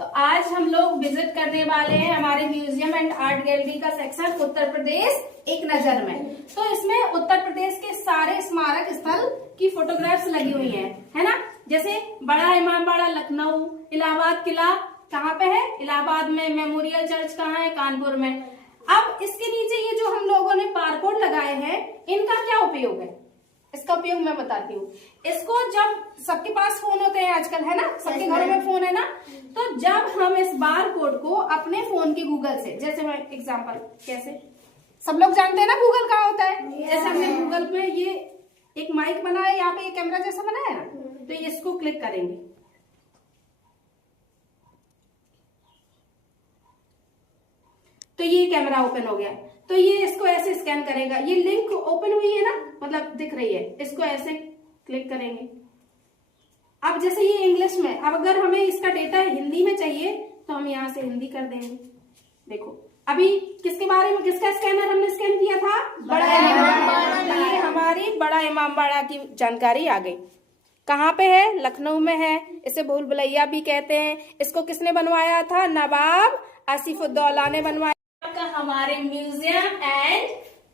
तो आज हम लोग विजिट करने वाले हैं हमारे म्यूजियम एंड आर्ट गैलरी का सेक्शन उत्तर प्रदेश एक नजर में। तो इसमें उत्तर प्रदेश के सारे स्मारक स्थल की फोटोग्राफ्स लगी हुई हैं, है ना। जैसे बड़ा इमामबाड़ा लखनऊ, इलाहाबाद किला कहाँ पे है, इलाहाबाद में। मेमोरियल चर्च कहाँ है, कानपुर में। अब इसके नीचे ये जो हम लोगों ने बारकोड लगाए हैं, इनका क्या उपयोग है, इसका उपयोग मैं बताती हूँ। इसको जब सबके पास फोन होते हैं आजकल, है ना, सबके घरों में फोन है ना, तो जब हम इस बार कोड को अपने फोन के गूगल से, जैसे मैं एग्जांपल, कैसे सब लोग जानते हैं ना गूगल कहाँ होता है। जैसे हमने गूगल पे ये एक माइक बना है, यहाँ पे एक कैमरा जैसा बना है ना, तो इसको क्लिक करेंगे तो ये कैमरा ओपन हो गया। तो ये इसको ऐसे स्कैन करेगा, ये लिंक ओपन हुई है ना, मतलब दिख रही है, इसको ऐसे क्लिक करेंगे। अब जैसे ये इंग्लिश में, अब अगर हमें इसका डेटा हिंदी में चाहिए तो हम यहाँ से हिंदी कर देंगे। देखो अभी किसके बारे में, किसका स्कैनर हमने स्कैन किया था, बड़ा इमामबाड़ा। ये हमारी बड़ा इमामबाड़ा की जानकारी आ गई। कहाँ पे है, लखनऊ में है। इसे भूल भुलैया भी कहते हैं। इसको किसने बनवाया था, नवाब आसिफउद्दौला ने बनवाया हमारे म्यूजियम एंड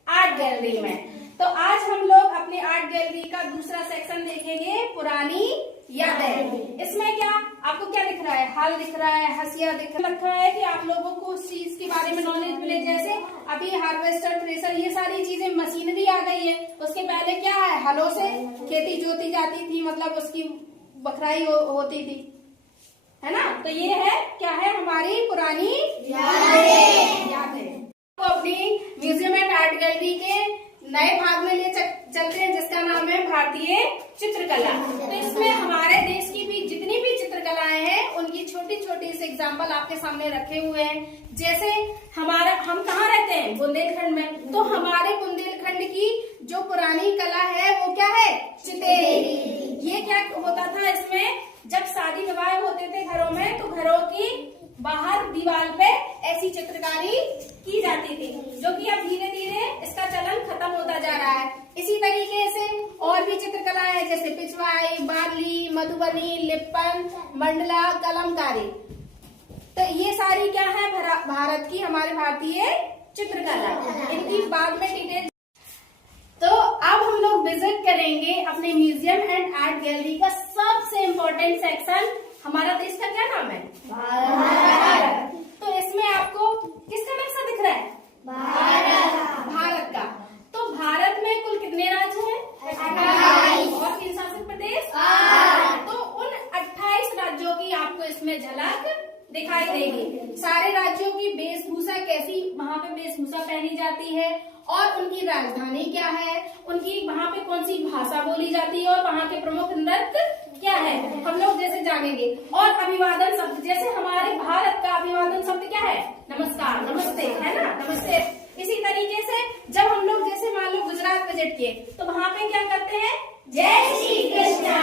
आर्ट गैलरी में। तो आज हम लोग अपने आर्ट गैलरी का दूसरा सेक्शन देखेंगे, पुरानी यादें। इसमें क्या आपको क्या दिख रहा है, हाल दिख रहा है, हंसिया दिख रखा है कि आप लोगों को उस चीज के बारे में नॉलेज मिले। जैसे अभी हार्वेस्टर, थ्रेसर, ये सारी चीजें मशीनरी आ गई है। उसके पहले क्या है, हलों से खेती जोती जाती थी, मतलब उसकी बखराई होती थी, है ना। तो ये है क्या है, हमारी पुरानी यादें। तो अपनी म्यूजियम एंड आर्ट गैलरी के नए भाग में ले चलते हैं, जिसका नाम है भारतीय चित्रकला। तो इसमें हमारे देश की भी जितनी भी चित्रकलाएं हैं, उनकी छोटी छोटी से एग्जाम्पल आपके सामने रखे हुए हैं। जैसे हम कहाँ रहते हैं, बुंदेलखंड में। तो हमारे बुंदेलखंड की जो पुरानी कला है वो क्या है, चितेरी। ये क्या होता था, इसमें जब शादी विवाह होते थे घरों में, तो घरों की बाहर दीवार पे ऐसी चित्रकारी की जाती थी, जो कि अब धीरे धीरे इसका चलन खत्म होता जा रहा है। इसी तरीके से और भी चित्रकलाएं हैं, जैसे पिछवाई, बार्ली, मधुबनी, लिप्पन, मंडला, कलमकारी। तो ये सारी क्या है, भारत की, हमारे भारतीय चित्रकला। इनकी बाद में डिटेल। तो अब हम लोग विजिट करेंगे अपने म्यूजियम एंड आर्ट गैलरी का सबसे इम्पोर्टेंट सेक्शन। हमारा देश का क्या नाम है, भारत। तो इसमें आपको किसका नक्शा दिख रहा है, भारत का। तो भारत में कुल कितने राज्य हैं, 28। और 3 शासित प्रदेश। तो उन 28 राज्यों की आपको इसमें झलक दिखाई देगी। सारे राज्यों की वेशभूषा कैसी, वहाँ पे वेशभूषा पहनी जाती है, और उनकी राजधानी क्या है, उनकी वहाँ पे कौन सी भाषा बोली जाती है, और वहाँ के प्रमुख नृत्य क्या है, हम लोग जैसे जानेंगे। और अभिवादन शब्द, जैसे हमारे भारत का अभिवादन शब्द क्या है, नमस्कार, नमस्ते, है ना, नमस्ते। इसी तरीके से जब हम लोग जैसे मान लो गुजरात विजिट किए, तो वहाँ पे क्या करते हैं, जय श्री कृष्णा।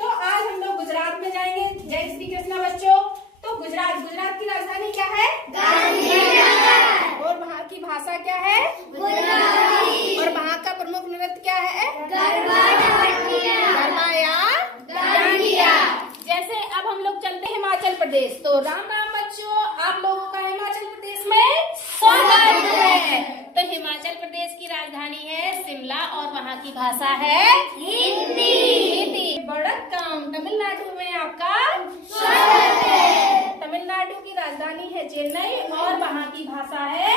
तो आज हम लोग गुजरात में जाएंगे। जय श्री कृष्णा बच्चों। तो गुजरात की राजधानी क्या है, गांधीनगर। और वहाँ की भाषा क्या है, गुजराती। और वहाँ का प्रमुख नृत्य क्या है, गरबा या डांडिया। जैसे अब हम लोग चलते हैं हिमाचल प्रदेश। तो राम राम बच्चों, आप लोगों का हिमाचल प्रदेश में स्वागत है। तो हिमाचल प्रदेश की राजधानी है शिमला, और वहाँ की भाषा है हिंदी। वडक्कम, तमिलनाडु में आपका स्वागत है। तमिलनाडु की राजधानी है चेन्नई, और वहाँ की भाषा है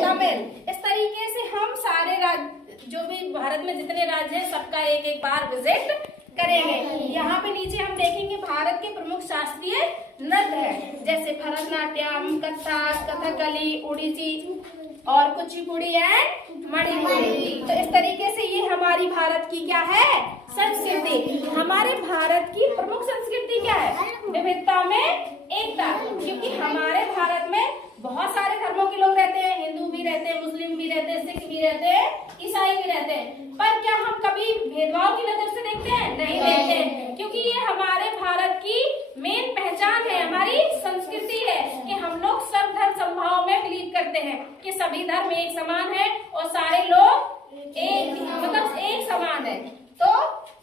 तमिल। इस तरीके से हम सारे राज्य, जो भी भारत में जितने राज्य हैं, सबका एक एक बार विजिट करेंगे। यहाँ पे नीचे हम देखेंगे भारत के प्रमुख शास्त्रीय नृत्य है, जैसे भरतनाट्यम, कथक, कथकली, ओडिसी और कुचिपुड़ी एंड मणिपुरी। तो इस तरीके से ये हमारी भारत की क्या है, संस्कृति। हमारे भारत की प्रमुख संस्कृति क्या है, विविधता में एकता। क्योंकि हमारे भारत में बहुत सारे धर्मों के लोग रहते हैं, हिंदू भी रहते हैं, मुस्लिम भी रहते हैं, सिख भी रहते हैं, ईसाई भी रहते हैं। पर क्या हम कभी भेदभाव की नजर से देखते हैं, नहीं देखते हैं। क्योंकि ये हमारे भारत की मेन पहचान है, हमारी संस्कृति है, कि हम लोग सब धर्म समभाव में बिलीव करते हैं, कि सभी धर्म एक समान है और सारे लोग एक, मतलब एक समान है। तो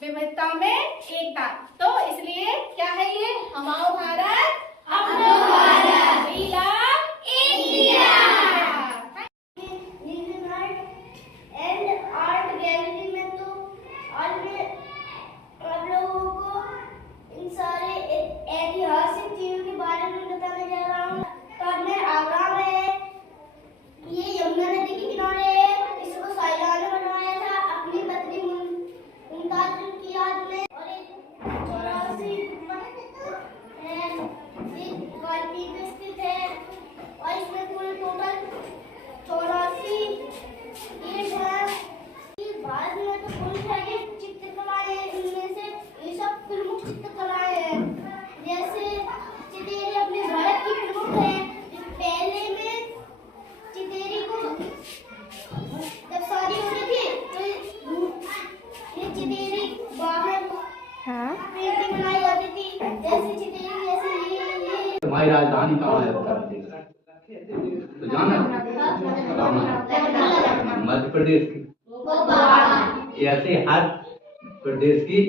विविधता में एकता। तो इसलिए क्या है, ये हमारा भारत तुम्हारी राजधानी कहाँ है उत्तर प्रदेश? तो जाना मध्य प्रदेश की। ऐसे हर प्रदेश की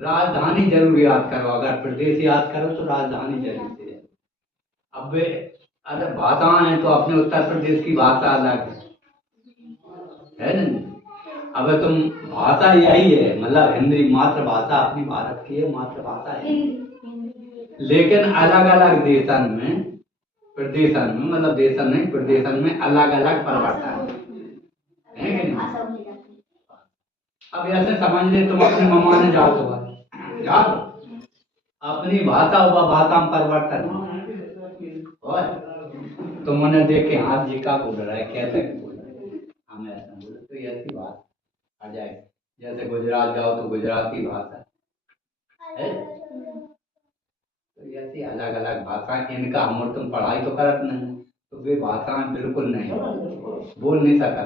राजधानी जरूर याद करो। अगर प्रदेश याद करो तो राजधानी जरूर है। अब अगर भाषाएं हैं तो अपने उत्तर प्रदेश की भाषा अलग है ना। अब तुम भाषा यही है, मतलब हिंदी मातृभाषा अपनी भारत की है, मातृभाषा है। लेकिन अलग अलग देशन में, प्रदेशन में, मतलब देशन नहीं प्रदेशन में अलग अलग परिवर्तन है कि नहीं। अब ऐसे समझ ले तुम अपने मम्मा ने जात हुआ याद अपनी भाषा हुआ, भाषा में परिवर्तन और तुमने देखे हाथ जी का बोल रहा है, कैसे बोल रहा है, हम ऐसा बोले तो ऐसी बात आ जाए। जैसे गुजरात जाओ तो गुजराती भाषा है, तो ऐसी अलग अलग भाषा। इनका हम और तुम पढ़ाई तो करत नहीं, तो वे भाषाएं बिल्कुल नहीं बोल नहीं सकते।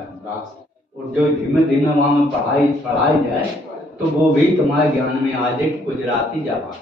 और जो धीमे धीमे वहां में पढ़ाई जाए तो वो भी तुम्हारे ज्ञान में आ जाए कि गुजराती जब